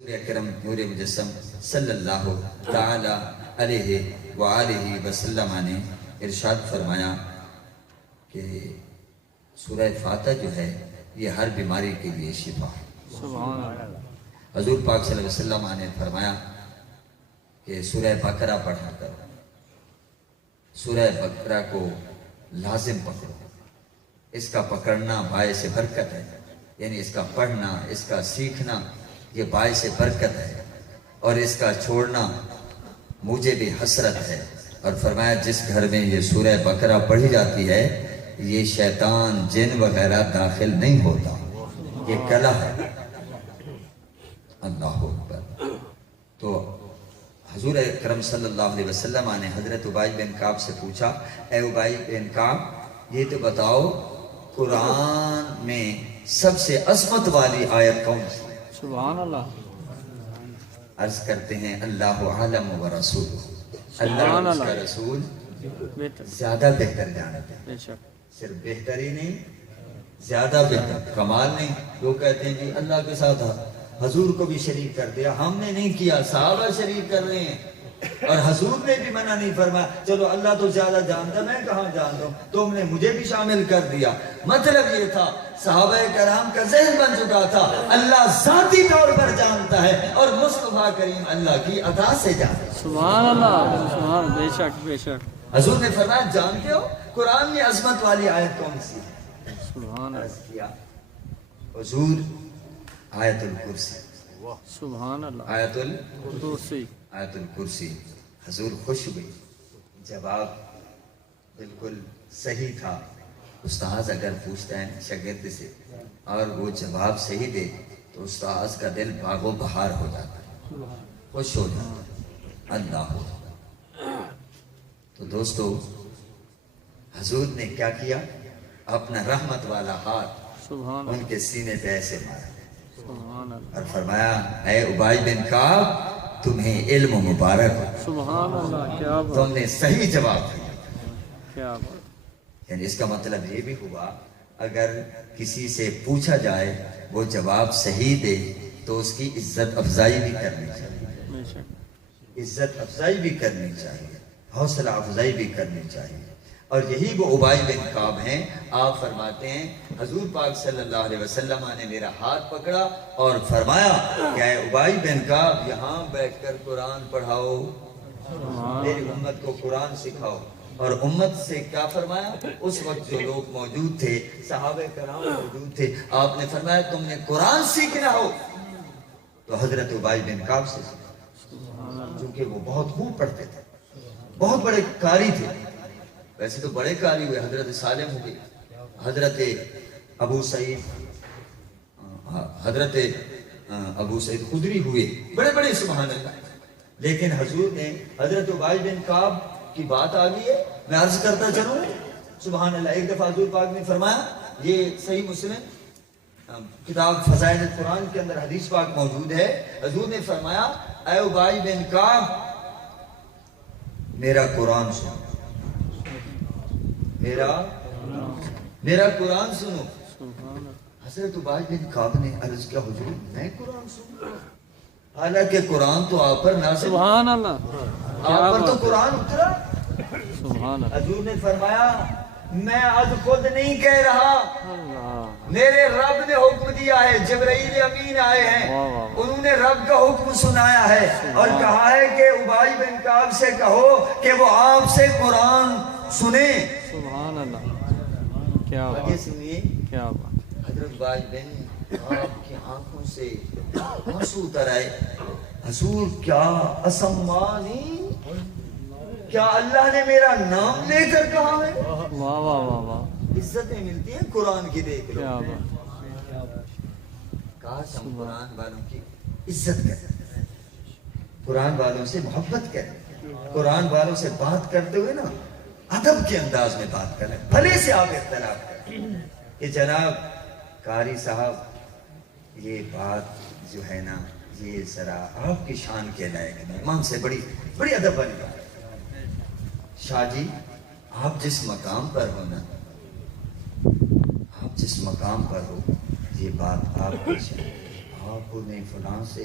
اکرم نور مجسم صلی اللہ تعالی علیہ وآلہ وسلم نے ارشاد فرمایا کہ سورہ فاتحہ جو ہے یہ ہر بیماری کے لیے شفا ہے۔ سبحان اللہ۔ حضور پاک صلی اللہ علیہ وسلم نے فرمایا کہ سورہ بقرہ پڑھا کرو، سورہ بقرہ کو لازم پکڑو، اس کا پکڑنا باعث برکت ہے، یعنی اس کا پڑھنا، اس کا سیکھنا یہ باعث برکت ہے، اور اس کا چھوڑنا مجھے بھی حسرت ہے۔ اور فرمایا جس گھر میں یہ سورہ بقرہ پڑھی جاتی ہے یہ شیطان جن وغیرہ داخل نہیں ہوتا، یہ کلا ہے۔ اللہ اکبر۔ تو حضور اکرم صلی اللہ علیہ وسلم نے حضرت ابی بن کعب سے پوچھا، اے ابی بن کعب یہ تو بتاؤ قرآن میں سب سے عظمت والی آیت کون سی؟ سبحان اللہ۔ عرض کرتے ہیں اللہ عالم و رسول، اللہ اور اس کا رسول زیادہ بہتر جانتے ہیں۔ بے شک۔ صرف بہتر ہی نہیں، زیادہ بہتر، کمال نہیں۔ لوگ کہتے ہیں جی اللہ کے ساتھ حضور کو بھی شریک کر دیا، ہم نے نہیں کیا، صحابہ شریک کر رہے ہیں، اور حضور نے بھی منع نہیں فرمایا چلو اللہ تو زیادہ جانتا، میں کہاں جانتا ہوں، تم نے مجھے بھی شامل کر دیا۔ مطلب یہ تھا صحابہ کرام کا ذہن بن چکا تھا اللہ ذاتی طور پر جانتا ہے، اور مصطفیٰ کریم اللہ کی عطا سے جانتا ہے۔ سبحان اللہ، سبحان، بے شک بے شک۔ حضور نے فرمایا جانتے ہو قرآن میں عظمت والی آیت کون سی ہے؟ سبحان عرض اللہ، کیا حضور آیت الکرسی، سبحان اللہ۔ آیت الکرسی۔ حضور خوش ہوئی، جواب بالکل صحیح تھا۔ استاذ اگر پوچھتا ہے شاگرد سے اور وہ جواب صحیح دے تو استاذ کا دل باغ و بہار ہو جاتا ہے، خوش ہو جاتا ہے۔ اللہ تو دوستو حضور نے کیا کیا؟ اپنا رحمت والا ہاتھ سبحان ان اللہ، کے سینے پہ ایسے مارا سبحان اللہ، اور فرمایا اے ابی بن کعب تمہیں علم مبارک ہو، سبحان اللہ۔ کیا بات، تم نے صحیح جواب دیا۔ کیا بات۔ یعنی اس کا مطلب یہ بھی ہوا اگر کسی سے پوچھا جائے وہ جواب صحیح دے تو اس کی عزت افزائی بھی کرنی چاہیے، بے شک، عزت افزائی بھی کرنی چاہیے، حوصلہ افزائی بھی کرنی چاہیے۔ اور یہی وہ ابی بن کعب ہیں۔ آپ فرماتے ہیں حضور پاک صلی اللہ علیہ وسلم نے میرا ہاتھ پکڑا اور فرمایا کہ اے ابی بن کعب یہاں بیٹھ کر قرآن پڑھاؤ، میری امت کو قرآن سکھاؤ۔ اور امت سے کیا فرمایا؟ اس وقت جو لوگ موجود تھے صحابہ کرام موجود تھے، آپ نے فرمایا تم نے قرآن سیکھنا ہو تو حضرت ابی بن کعب سے سیکھو، کیونکہ وہ بہت خوب پڑھتے تھے، بہت بڑے قاری تھے۔ ویسے تو بڑے قاری ہوئے، حضرت سالم ہوئے، حضرت ابو سعید خدری ہوئے، بڑے بڑے سبحان اللہ۔ لیکن حضور نے حضرت ابی بن کعب کی بات آ گئی ہے، میں عرض کرتا چلوں سبحان اللہ۔ ایک دفعہ حضور پاک نے فرمایا، یہ صحیح مسلم کتاب فضائل القرآن کے اندر حدیث پاک موجود ہے، حضور نے فرمایا اے ابی بن کعب میرا قرآن سنو، میرا قرآن سنو۔ حضرت ابی بن کعب نے عرض کیا حضور میں قرآن سنوں؟ حالانکہ قرآن تو آپ پر نازل، سبحان اللہ، آپ پر تو قرآن اترا۔ سبحان اللہ، حضور نے فرمایا میں آج خود نہیں کہہ رہا، اللہ، میرے رب نے حکم دیا ہے، جبرائیل امین آئے ہیں، واہ واہ، انہوں نے رب کا حکم سنایا ہے اور کہا ہے کہ ابی بن کعب سے کہو کہ وہ آپ سے قرآن سنیں۔ سبحان اللہ، کیا آگے بات، سنیے کیا بات۔ حضرت ابی بن کعب کی آنکھوں سے آنسو اتر آئے۔ حضور کیا اسمانی، کیا اللہ نے میرا نام لے کر کہا ہے؟ واہ واہ واہ واہ، عزتیں ملتی ہیں قرآن کی، دیکھ لو۔ کیا بات، کاش ہم قرآن والوں کی عزت کریں، قرآن والوں سے محبت کریں، قرآن والوں سے بات کرتے ہوئے نا ادب کے انداز میں بات کریں، بھلے سے آپ اختلاف کریں کہ جناب قاری صاحب یہ بات جو ہے نا یہ ذرا آپ کی شان کے لائق نہیں، امام سے بڑی ادب والی بات۔ شاہ جی آپ جس مقام پر ہو نا، آپ جس مقام پر ہو یہ بات آپ کی شان، آپ نے فلاں سے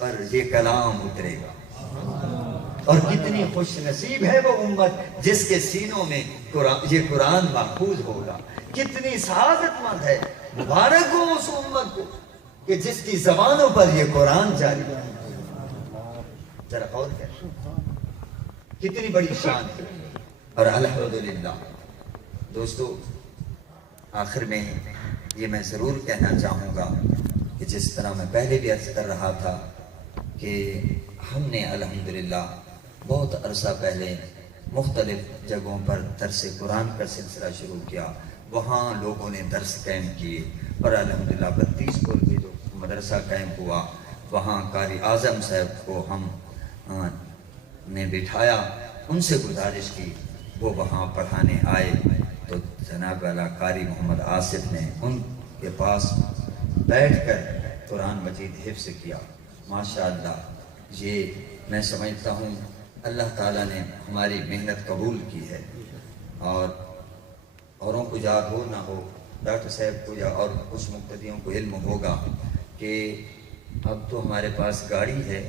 پر یہ کلام اترے گا۔ اور کتنی خوش نصیب ہے وہ امت جس کے سینوں میں یہ قرآن محفوظ ہوگا، کتنی سعادت مند ہے، مبارک ہو اس امت کو کہ جس کی زبانوں پر یہ قرآن جاری ہے۔ ذرا غور کریں، کتنی بڑی شان ہے۔ اور الحمدللہ دوستو، آخر میں یہ میں ضرور کہنا چاہوں گا کہ جس طرح میں پہلے بھی عرض کر رہا تھا کہ ہم نے الحمدللہ بہت عرصہ پہلے مختلف جگہوں پر درس قرآن کا سلسلہ شروع کیا، وہاں لوگوں نے درس قائم کیے، اور الحمدللہ 32 پور کے جو مدرسہ قائم ہوا وہاں قاری اعظم صاحب کو ہم نے بٹھایا، ان سے گزارش کی وہ وہاں پڑھانے آئے، تو جناب والا قاری محمد آصف نے ان کے پاس بیٹھ کر قرآن مجید حفظ کیا۔ ماشاءاللہ یہ میں سمجھتا ہوں اللہ تعالیٰ نے ہماری محنت قبول کی ہے، اور اوروں کو یاد ہو نہ ہو، ڈاکٹر صاحب کو یا اور کچھ مقتدیوں کو علم ہوگا کہ اب تو ہمارے پاس گاڑی ہے،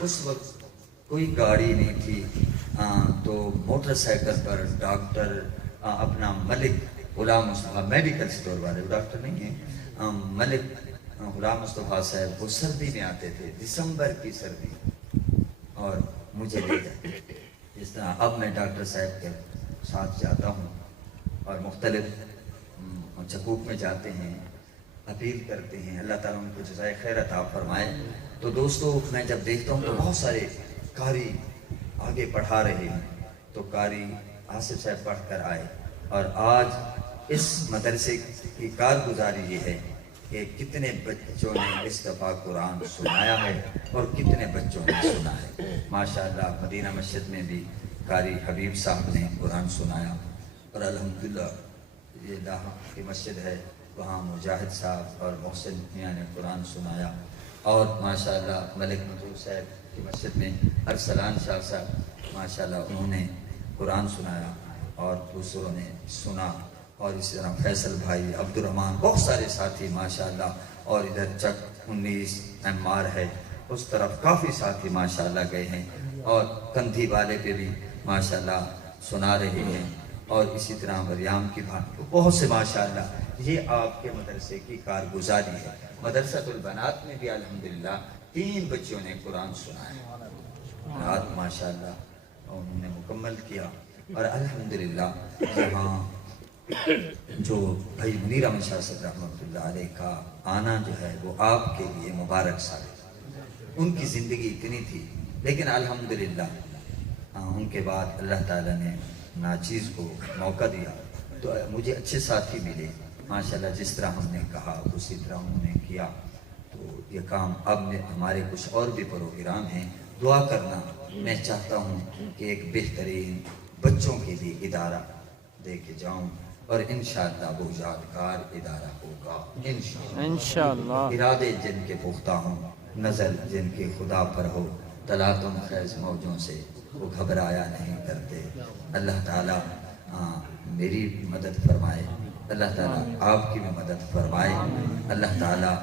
اس وقت کوئی گاڑی نہیں تھی، تو موٹر سائیکل پر ڈاکٹر اپنا ملک غلام مصطفیٰ میڈیکل سٹور والے، ڈاکٹر نہیں ہیں، ملک غلام مصطفیٰ صاحب وہ سردی میں آتے تھے، دسمبر کی سردی، اور مجھے لے جاتے۔ اس طرح اب میں ڈاکٹر صاحب کے ساتھ جاتا ہوں اور مختلف چکوک میں جاتے ہیں، اپیل کرتے ہیں، اللہ تعالیٰ ان کو جزائے خیر عطا فرمائے۔ تو دوستو، میں جب دیکھتا ہوں تو بہت سارے قاری آگے پڑھا رہے ہیں، تو قاری آصف صاحب پڑھ کر آئے، اور آج اس مدرسے کی کارگزاری یہ ہے کہ کتنے بچوں نے اس دفعہ قرآن سنایا ہے اور کتنے بچوں نے سنا ہے۔ ماشاءاللہ مدینہ مسجد میں بھی قاری حبیب صاحب نے قرآن سنایا، اور الحمدللہ یہ لاہور کی مسجد ہے، وہاں مجاہد صاحب اور محسن میاں نے قرآن سنایا، اور ماشاءاللہ ملک مجور صاحب کی مسجد میں ارسلان شاہ صاحب ماشاءاللہ انہوں نے قرآن سنایا، اور دوسروں نے سنا، اور اسی طرح فیصل بھائی، عبدالرحمان، بہت سارے ساتھی ماشاءاللہ، اور ادھر چک 19 ایم آر ہے، اس طرف کافی ساتھی ماشاءاللہ گئے ہیں، اور کندھی والے پہ بھی ماشاءاللہ سنا رہے ہیں، اور اسی طرح مریام کی بات، بہت سے ماشاءاللہ یہ آپ کے مدرسے کی کارگزاری ہے۔ مدرسۃ البنات میں بھی الحمدللہ 3 بچوں نے قرآن سنایا، رات ماشاءاللہ انہوں نے مکمل کیا، اور الحمدللہ یہاں جو بھائی منیر احمد شاہ صاحب رحمۃ اللہ علیہ کا آنا جو ہے وہ آپ کے لیے مبارک ثابت، ان کی زندگی اتنی تھی، لیکن الحمدللہ ان کے بعد اللہ تعالیٰ نے ناچیز کو موقع دیا، تو مجھے اچھے ساتھی ملے ماشاءاللہ، جس طرح ہم نے کہا اسی طرح انہوں نے کیا، تو یہ کام اب ہمارے کچھ اور بھی پروگرام ہیں، دعا کرنا، میں چاہتا ہوں کہ ایک بہترین بچوں کے لیے ادارہ دے کے جاؤں، اور انشاءاللہ وہ یادگار ادارہ ہوگا انشاءاللہ۔ ارادے جن کے پختہ ہوں، نظر جن کے خدا پر ہو، تلاطم خیز موجوں سے وہ گھبرایا نہیں کرتے۔ اللہ تعالیٰ میری مدد فرمائے، اللہ تعالیٰ آپ کی بھی مدد فرمائے، اللہ تعالیٰ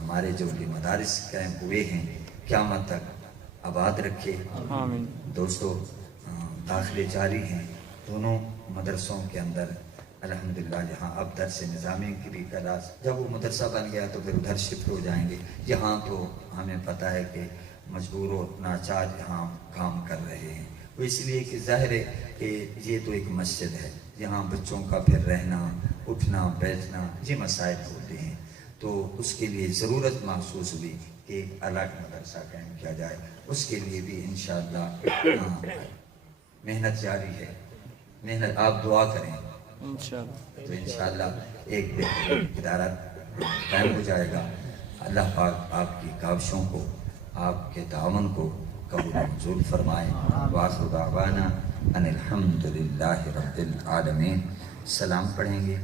ہمارے جو بھی مدارس قائم ہوئے ہیں قیامت تک آباد رکھے۔ آمین۔ دوستو، داخلے جاری ہیں دونوں مدرسوں کے اندر الحمدللہ، جہاں اب درس نظامی کی بھی کلاس، جب وہ مدرسہ بن گیا تو پھر ادھر شفٹ ہو جائیں گے، یہاں تو ہمیں پتہ ہے کہ مجبور و ناچار یہاں کام کر رہے ہیں، وہ اس لیے کہ ظاہر ہے کہ یہ تو ایک مسجد ہے، یہاں بچوں کا پھر رہنا اٹھنا بیٹھنا یہ مسائل ہوتے ہیں، تو اس کے لیے ضرورت محسوس ہوئی کہ ایک الگ مدرسہ قائم کیا جائے، اس کے لیے بھی انشاءاللہ محنت جاری ہے، محنت آپ دعا کریں تو انشاءاللہ ایک بہترین ادارہ قائم ہو جائے گا۔ اللہ پاک آپ کی کاوشوں کو، آپ کے تعاون کو قبول منظور فرمائے۔ وآخر دعوانا ان الحمدللہ رب العالمین۔ سلام پڑھیں گے۔